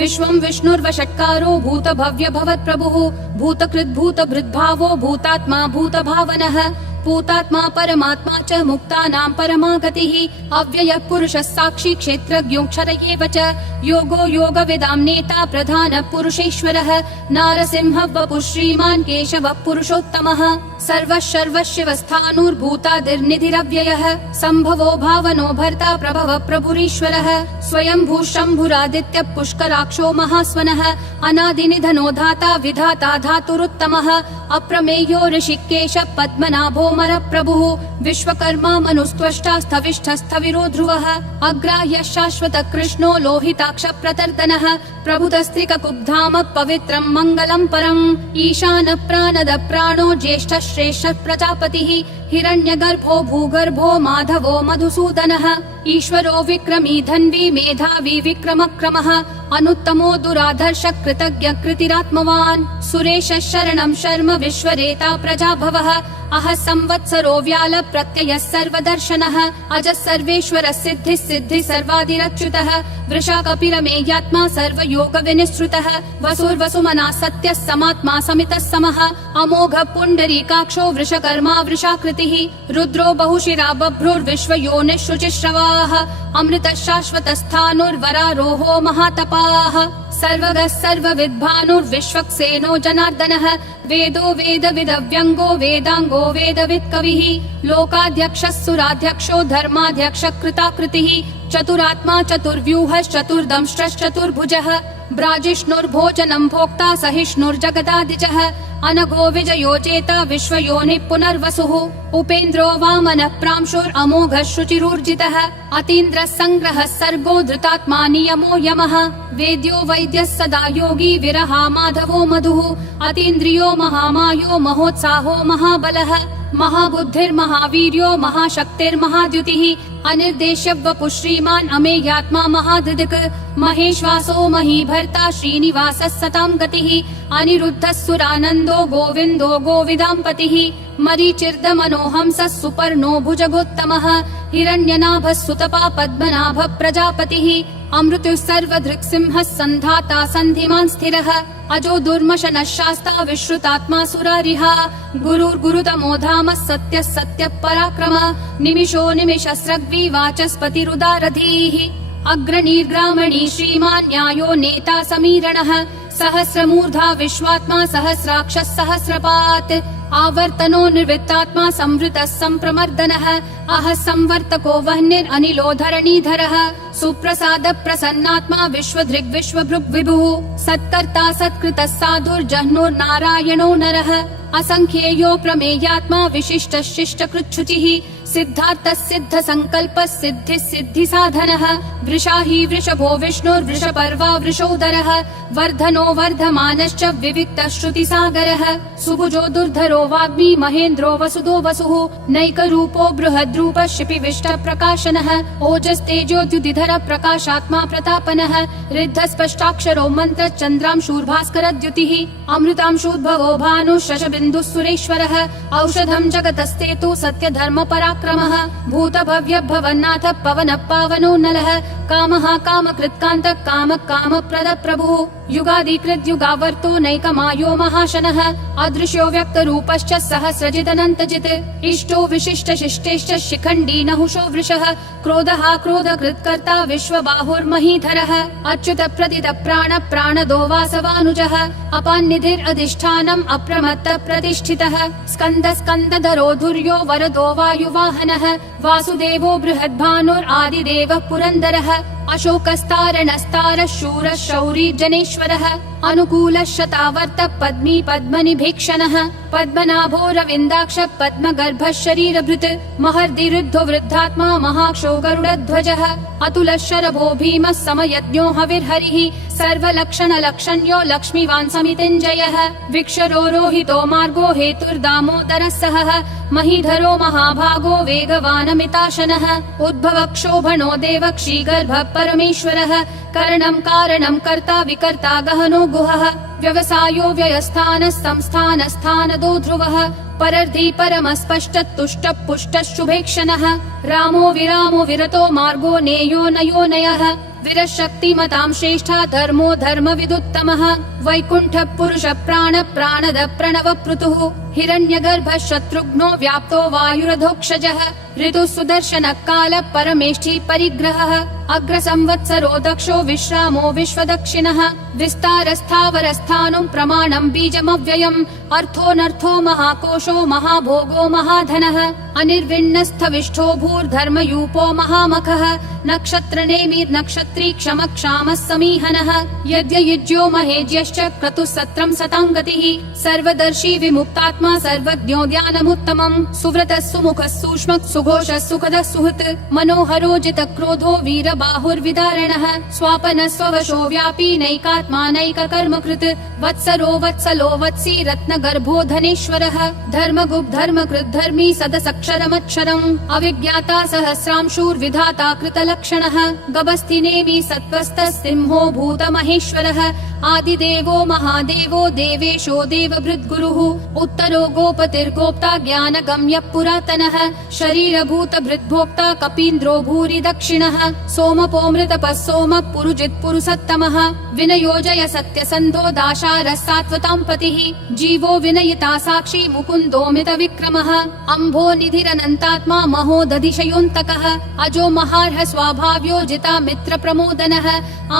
विश्वं विष्णुर्वषट्कारो भूतभव्य भवत्प्रभुः भूतकृद्भूतभृद्भावो भूतात्मा भूतभावनः भूतात्मा परमात्मा च मुक्तानां परमा गतिः अव्ययः पुरुषः साक्षी क्षेत्रज्ञोऽक्षर एव च योगो योगविदां नेता प्रधानः पुरुषेश्वरः नारसिंहः वपुः श्रीमान् केशवः पुरुषोत्तमः सर्वशर्वशिवस्थाणुर्भूतादिर्निधिरव्ययः सम्भवो भावनो भर्ता प्रभवः प्रभुरीश्वरः स्वयंभू शम्भुरादित्यः पुष्कराक्षो महास्वनः अनादिनिधनो धाता विधाता धातुरुत्तमः अप्रमेयो ऋषिकेशः पद्मनाभो मरप्रभुः विश्वकर्मा मनुस्त्वष्टा स्थविष्ठस्थविरो ध्रुवः अग्राह्यः शाश्वतः कृष्णो लोहिताक्ष प्रतर्दनः प्रभुतस्त्रिककुब्धाम पवित्रं मङ्गलं परम् ईशानः प्राणद प्राणो ज्येष्ठः श्रेष्ठः प्रजापतिः हिरण्यगर्भो भूगर्भो माधवो मधुसूदनः ईश्वरो विक्रमी धन्वी मेधावी विक्रमक्रमः अनुत्तमो दुराधर्ष कृतज्ञ कृतिरात्मवान् सुरेशः शरणं शर्म विश्वरेता प्रजाभवः अह संवत्सरो व्याल प्रत्ययः सर्वदर्शनः अजः सर्वेश्वरः सिद्धिः सिद्धिः सर्वादिरच्युतः वृषा कपिरमेयात्मा सर्वयोग विनिश्रुतः वसुर्वसुमना सत्यः समात्मा समितः समः अमोघः पुण्डरीकाक्षो वृषकर्मा वृषाकृतिः रुद्रो बहुशिरा बभ्रुर्विश्वयोनिः शुचिश्रवाः अमृतः शाश्वतस्थाणुर्वरारोहो महातपाः सर्वगः सर्वविद्भानुर्विश्वक्सेनो जनार्दनः वेदो वेदविदव्यङ्गो वेदाङ्गो वेदवित्कविः लोकाध्यक्षः सुराध्यक्षो धर्माध्यक्षः कृताकृतिः चतुरात्मा चतुर्व्यूहश्चतुर्दंष्ट्रश्चतुर्भुजः ब्राजिष्णुर्भोजनं भोक्ता सहिष्णुर्जगदादिजः अनघो विजयो जेता विश्वयोनिः पुनर्वसुः उपेन्द्रो वामनः प्रांशुरमोघः शुचिरूर्जितः अतीन्द्रः सङ्ग्रहः सर्गो धृतात्मा नियमो यमः वेद्यो वैद्यः सदा योगी विरहा माधवो मधुः अतीन्द्रियो महामायो महोत्साहो महाबलः महाबुद्धिर्महावीर्यो महाशक्तिर्महाद्युतिः अनिर्देश्य वपुः श्रीमान् अमेयात्मा महाधृदिक् महेश्वासो महीभर्ता श्रीनिवासः सतां गतिः अनिरुद्धः सुरानन्दो गोविन्दो गोविदाम्पतिः मरीचिर्दमनोहंसः सुपर्णो भुजगोत्तमः हिरण्यनाभः सुतपा पद्मनाभः प्रजापतिः अमृतुः सर्वधृक्सिंहः सन्धाता सन्धिमान् स्थिरः अजो दुर्मशनः शास्ता विश्रुतात्मा सुरारिहा गुरुर्गुरुतमो धामः सत्यः सत्यः पराक्रमः निमिषो निमिषस्रग्वी वाचस्पतिरुदारधीः अग्रणीर्ग्रामणी श्रीमान् न्यायो नेता समीरणः सहस्रमूर्धा विश्वात्मा सहस्राक्षः सहस्रपात् आवर्तनो निर्वृत्तात्मा संवृतः सम्प्रमर्दनः अह संवर्तको वह्निरनिलो धरणीधरः सुप्रसाद प्रसन्नात्मा विश्वधृग् विश्वभृग् विभुः सत्कर्ता सत्कृतः साधुर्जह्नुर्नारायणो नरः असंख्येयो प्रमेयात्मा विशिष्टः शिष्टकृच्छुचिः सिद्धार्थः सिद्ध संकल्पः सिद्धिः सिद्धि साधनः वृषाही वृषभो विष्णुर्वृषपर्वा वृषोदरः वर्धनो वर्धमानश्च विविक्तः श्रुतिसागरः सुभुजो दुर्धरो वाग्मी महेन्द्रो वसुदो वसुः नैकरूपो बृहद्रूपः शिपिविष्टः प्रकाशनः ओजस्तेजोद्युतिधर प्रकाशात्मा प्रतापनः ऋद्धस्पष्टाक्षरो मन्त्र चन्द्रांशूर्भास्करद्युतिः अमृतांशूद्भवो भानुः शशबिन्दुः सुरेश्वरः औषधं जगतस्तेतु सत्यधर्म पराक्रमः भूतभव्य भवन्नाथ पवनः पावनो नलः कामः कामकृत्कान्तः कामः कामप्रद प्रभुः युगादिकृत् युगावर्तो नैकमायो महाशनः अदृश्यो व्यक्तरूपश्च सहस्रजिदनन्तजित् इष्टो विशिष्ट शिष्टेश्च शिखण्डी नहुषो वृषः क्रोधः क्रोधकृत्कर्ता विश्वबाहुर्महीधरः अच्युत प्रदित प्राण प्राणदो वासवानुजः अपान्निधिरधिष्ठानम् अप्रमत्त प्रतिष्ठितः स्कन्द स्कन्दधरो धुर्यो वरदो वायुवाहनः वासुदेवो बृहद्भानुरादिदेवः पुरन्दरः अशोकस्तारणस्तारः शूरः शौरी जनेश्वरः अनुकूलः शतावर्त पद्मी पद्मनिभीक्षणः पद्मनाभो रविन्दाक्षः पद्मगर्भः शरीरभृत् महर्दिरुद्धो वृद्धात्मा महाक्षो गरुडध्वजः अतुलः शरभो भीमः समयज्ञो हविर्हरिः सर्वलक्षणलक्षण्यो लक्ष्मीवान् समितिञ्जयः विक्षरो रोहितो मार्गो हेतुर्दामोदरः सहः महीधरो महाभागो वेगवानमिताशनः उद्भवक्षोभणो देवक्षीगर्भः परमेश्वरः करणं कारणं कर्ता विकर्ता गहनो गुहः व्यवसायो व्ययस्थानः संस्थानस्थानदो ध्रुवः परर्धि परमस्पष्ट तुष्ट पुष्ट शुभेक्षणः रामो विरामो विरतो मार्गो नेयो नयो नयः विरशक्तिमतां श्रेष्ठा धर्मो धर्मविदुत्तमः वैकुण्ठ पुरुष प्राण प्राणद प्रणव पृथुः हिरण्यगर्भ शत्रुघ्नो व्याप्तो वायुरधोक्षजः ऋतु सुदर्शन काल परमेष्ठी परिग्रहः अग्रसंवत्सरो दक्षो विश्रामो विश्वदक्षिणः विस्तारस्थावरस्थानं प्रमाणं बीजमव्ययम् अर्थोऽनर्थो महाकोशो महाभोगो महाधनः अनिर्विण्णस्थविष्ठो भूर्धर्मयूपो महामखः नक्षत्रनेमिर्नक्षत्री क्षमक्षामः समीहनः यज्ञयुज्यो महेज्यश्च क्रतुः सत्रं सताङ्गतिः सर्वदर्शी विमुक्तात्मा सर्वज्ञो ज्ञानमुत्तमम् सुव्रतः सुमुखः सूक्ष्मः सुघोषः सुखदः सुहृत् मनोहरो जितक्रोधो वीरबाहुर्विदारणः स्वापनः स्ववशो व्यापी नैकात्मा नैककर्मकृत् वत्सरो वत्सलो वत्सी रत्नगर्भो धनेश्वरः धर्मगुप् धर्मकृत् धर्मी सदसक्षरमक्षरम् अविज्ञाता सहस्रांशूर्विधाता कृतलक्षणः गभस्तिनेमि सत्त्वस्तः सिंहो भूतमहेश्वरः आदिदेवो महादेवो देवेशो देवभृद्गुरुः उत्तरो गोपतिर्गोप्ता ज्ञानगम्यः पुरातनः शरीरभूतभृद्भोक्ता कपीन्द्रो भूरि दक्षिणः सोमपोमृतपः सोमः पुरुजित् पुरुषोत्तमः विनयोजय सत्यसन्धो दाशारः सात्वतां पतिः जीवो विनयिता साक्षी मुकुन्दोमित विक्रमः अम्भो निधिरनन्तात्मा महोदधिशयोऽन्तकः अजो महार्ह स्वाभाव्यो जिता मित्र प्रमोदनः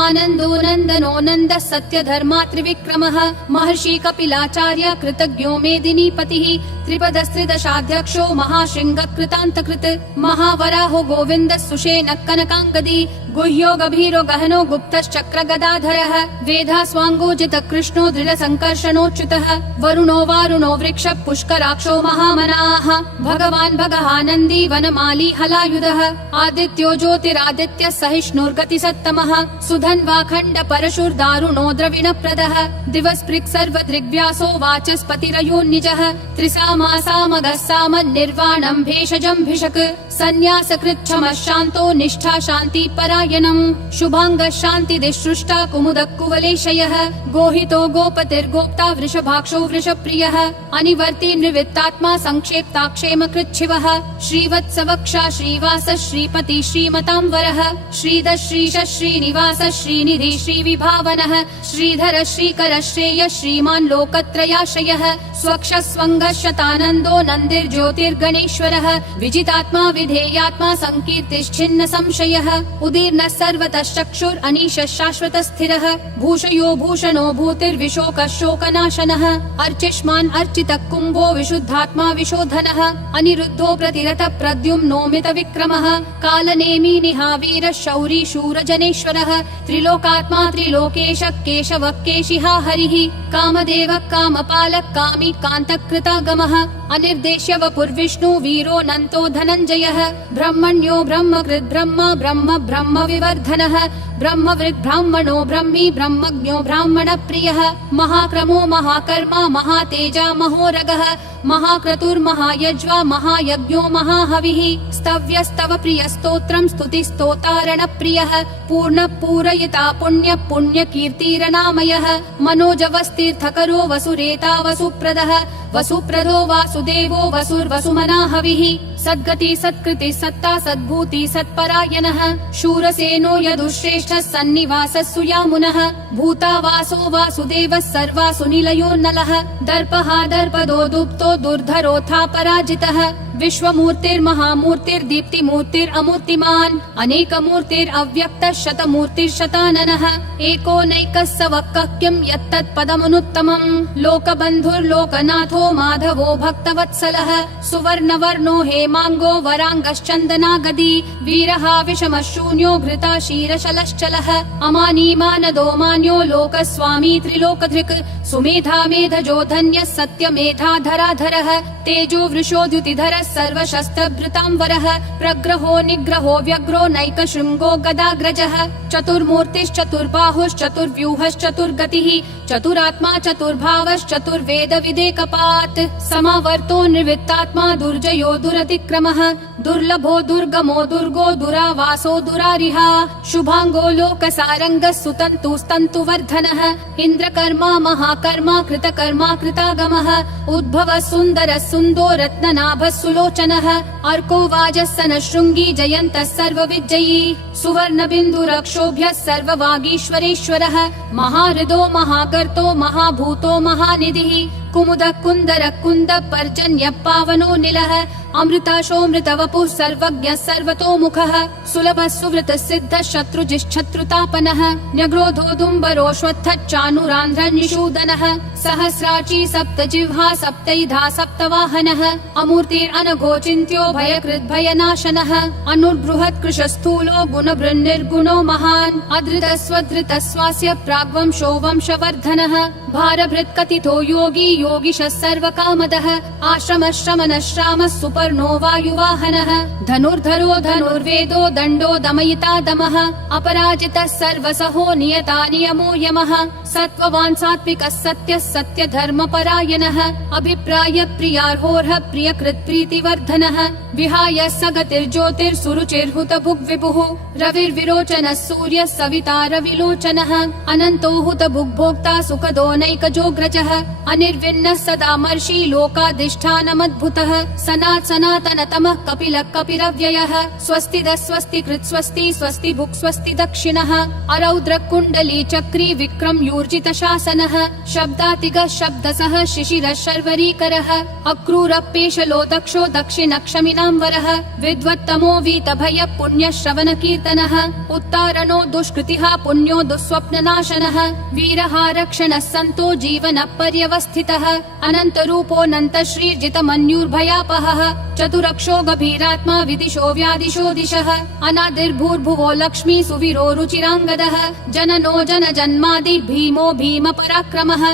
आनन्दो नन्दनो नन्दः सत्य धर्मा त्रिविक्रमः महर्षि कपिलाचार्य कृतज्ञो मेदिनीपतिः त्रिपदस्त्रिदशाध्यक्षो महाशृङ्ग कृतान्तकृत् महावराहो गोविन्दः सुषेणः कनकाङ्गदी गुह्यो गभीरो गहनो गुप्तश्चक्र गदाधरः वेधास्वाङ्गो जितः कृष्णो दृढसङ्कर्षणोच्युतः वरुणो वारुणो वृक्ष पुष्कराक्षो महामनाः भगवान् भगहानन्दी वनमाली हलायुधः आदित्यो ज्योतिरादित्यः सहिष्णुर्गतिसत्तमः सुधन्वाखण्ड परशुर्दारुणो द्रविणप्रदः दिवस्पृक् सर्वदृग्व्यासो वाचस्पतिरयोन्निजः त्रिसामासामगः सामन्निर्वाणं भेषजं भिषक् सन्न्यासकृच्छमः शान्तो निष्ठा शान्ति परायणम् शुभाङ्गः शान्तिदिसृष्टा कुमुदः कुवलेशयः गोहितो गोपतिर्गोप्ता वृषभाक्षो वृषप्रियः अनिवर्ति निवृत्तात्मा संक्षेप्ता क्षेमकृच्छिवः श्रीवत्सवक्षा श्रीवास श्रीपति श्रीमतां वरः श्रीधर श्रीश श्रीनिवास श्रीनिधि श्रीविभावनः श्रीधर श्रीकर श्रेय श्रीमान् लोकत्रयाश्रयः स्वक्ष स्वङ्गः शतानन्दो नन्दिर्ज्योतिर्गणेश्वरः विजितात्मा विधेयात्मा संकीर्तिश्छिन्न संशयः उदीर्णः सर्वतः चक्षुर् अनीशः शाश्वतः स्थिरः भूषयो भूषणो भूतिर्विशोकः शोकनाशनः अर्चिष्मान् अर्चितः कुम्भो विशुद्धात्मा विशोधनः अनिरुद्धो प्रतिरथ प्रद्युम्नोमित विक्रमः कालनेमी निहावीरः शौरी शूरजनेश्वरः त्रिलोकात्मा त्रिलोकेशः केशवः केशिहा हरिः कामदेवः कामपालः कामी कान्तकृतागमः अनिर्देश्य वपुर्विष्णु वीरो नन्तो धनञ्जयः ब्रह्मण्यो ब्रह्मकृत् ब्रह्म ब्रह्म ब्रह्म विवर्धनः ब्रह्मवृद् ब्राह्मणो ब्रह्मी ब्रह्मज्ञो ब्राह्मण प्रियः महाक्रमो महाकर्मा महातेजा महोरगः महाक्रतुर्महायज्वा महायज्ञो महाहविः स्तव्यस्तव प्रिय स्तोत्रं स्तुतिस्तोतारण प्रियः पूर्ण पूरयिता पुण्य पुण्य कीर्तिरनामयः मनोजवस्तीर्थकरो वसुरेता वसुप्रदः वसुप्रदो वासुदेवो वसुर्वसुमना हविः सद्गति सत्कृति सत्ता सद्भूति सत्परायणः शूरसेनो यदुश्रेष्ठः सन्निवासः सुयामुनः भूतावासो वासुदेवः सर्वासु निलयो नलः दर्पः दर्पदो दुप्तो दुर्धरोऽथा पराजितः विश्वमूर्तिर्महामूर्तिर्दीप्तिमूर्तिरमूर्तिमान् अनेकमूर्तिरव्यक्तः शतमूर्तिर्शताननः एको नैकः स वक्कः किं यत्तत्पदमनुत्तमम् लोकबन्धुर्लोकनाथो माधवो भक्तवत्सलः सुवर्णवर्णो हेमाङ्गो वराङ्गश्चन्दनागदी वीरः विषमः शून्यो घृता क्षीरशलश्चलः अमानी मानदो मान्यो लोकस्वामी त्रिलोकधृक् सुमेधा मेधजो धन्यः सत्यमेधाधराधरः तेजो वृषोद्युतिधरः सर्वशस्त्रभृतांवरः प्रग्रहो निग्रहो व्यग्रो नैकशृङ्गो गदाग्रजः चतुर्मूर्तिश्चतुर्बाहुश्चतुर्व्यूहश्चतुर्गतिः चतुरात्मा चतुर्भावश्चतुर्वेद विदेकपात् समावर्तो निवृत्तात्मा दुर्जयो दुरति विक्रमः दुर्लभो दुर्गमो दुर्गो दुरावासो दुरारिहा शुभांगो लोकसारंगः सुतन्तुस्तन्तुवर्धनः इन्द्रकर्मा महाकर्मा कृतकर्मा कृतागमः उद्भवः सुन्दरः सुन्दो रत्ननाभः सुलोचनः अर्को वाजस्सनः शृङ्गी जयन्तः सर्वविजयी सुवर्णबिन्दुरक्षोभ्यः सर्ववागीश्वरेश्वरः महाहृदो महाकर्तो महाभूतो महानिधिः कुमुदः कुन्दरः कुन्दः पर्जन्यः पावनो निलः अमृताशोऽमृतवपुः सर्वज्ञः सर्वतोमुखः सुलभः सुवृतः सिद्धः शत्रुजिश्शत्रुतापनः न्यग्रोधोदुम्बरोऽश्वत्थः चाणूरान्ध्रनिषूदनः सहस्राची सप्तजिह्वा सप्तैधा सप्तवाहनः अमूर्तिरनघोचिन्त्यो भयकृद्भयनाशनः अनुर्बृहत् कृशस्थूलो गुणभृन्निर्गुणो महान् अधृतः स्वधृतः स्वास्य प्राग्वंशो वंशवर्धनः भारभृत्कथितो योगी योगिशः सर्वकामदः आश्रमः श्रमणः श्रामः सुपर्णो वायुवाहनः धनुर्धरो धनुर्वेदो दण्डो दमयिता दमः अपराजितः सर्वसहो नियता नियमो यमः सत्त्ववान् सात्विकः सत्यः सत्यधर्मपरायणः अभिप्राय प्रियार्होर्ह प्रियकृत् प्रीतिवर्धनः विहाय सगतिर्ज्योतिर्सुरुचिर्हुत भुग्विभुः रविर्विरोचनः सूर्यः सविता रविलोचनः अनन्तो हुत भुग्भोक्ता सुखदो नैकजोग्रजः अनिर्विन्नः सदा मर्षि लोकाधिष्ठानमद्भुतः सनातनतमः कपिलः कपिरव्ययः स्वस्तिदः स्वस्तिकृत् स्वस्ति स्वस्ति भुक् स्वस्ति दक्षिणः अरौद्र कुण्डली चक्री विक्रम यूर्जित शासनः शब्दातिगः शब्दसः शिशिरः शर्वरीकरः अक्रूरपेशलो दक्षो दक्षिणक्षमिनाम्बरः विद्वत्तमो वीतभयः पुण्यश्रवण कीर्तनः उत्तारणो दुष्कृतिः पुण्यो दुःस्वप्ननाशनः वीरः रक्षणः सन्तो जीवन पर्यवस्थितः अनन्तरूपोऽनन्त श्रीर्जितमन्युर्भयापहः चतुरक्षो गभीरात्मा विदिशो व्यादिशो दिशः अनादिर्भूर्भुवो लक्ष्मी सुवीरो रुचिराङ्गदः जननो जनजन्मादि भीमो भीम पराक्रमः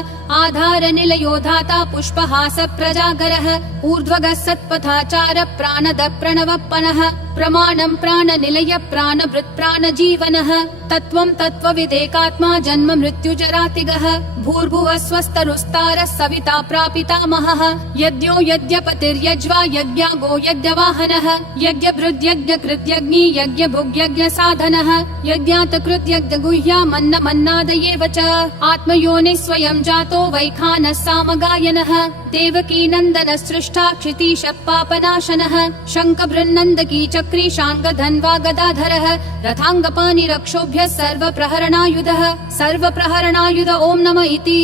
आधार निलयो धाता पुष्पहास प्रजागरः ऊर्ध्वगः सत्पथाचार प्राणद प्रणवप्पनः प्रमाणं प्राणनिलय प्राणभृत् प्राणजीवनः तत्त्वं तत्त्वविदेकात्मा जन्म मृत्युजरातिगः भूर्भुवः स्वस्तरुस्तारः सविता प्रापितामहः यज्ञो यज्ञपतिर्यज्वा यज्ञागो यज्ञवाहनः यज्ञभृद्यज्ञकृत्यग्नि यज्ञभुग्यज्ञसाधनः यज्ञातकृत्यज्ञगुह्या मन्नादयेव च आत्मयोनिः स्वयं जातो वैखानः सामगायनः देवकी नन्दनः सृष्टा क्षितीशः पापनाशनः शङ्खबृन्नन्दकी चक्री शाङ्गधन्वा गदाधरः रथाङ्गपाणिरक्षोभ्यः सर्वप्रहरणायुधः सर्वप्रहरणायुध ॐ नमः इति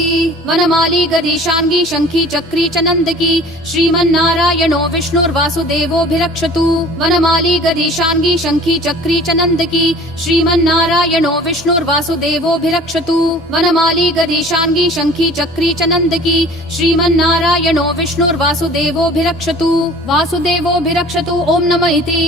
वनमाली गदीशाङ्गी शङ्खी चक्री च नन्दकी श्रीमन्नारायणो विष्णुर्वासुदेवोऽभिरक्षतु वनमाली गदीशाङ्गी शङ्खी चक्री च नन्दकी श्रीमन्नारायणो विष्णुर्वासुदेवोऽभिरक्षतु वनमाली गदीशाङ्गी शङ्खी चक्री च नन्दकी श्रीमन्नारायणो विष्णुर्वासुदेवोऽभिरक्षतु वासुदेवोऽभिरक्षतु ॐ नमः इति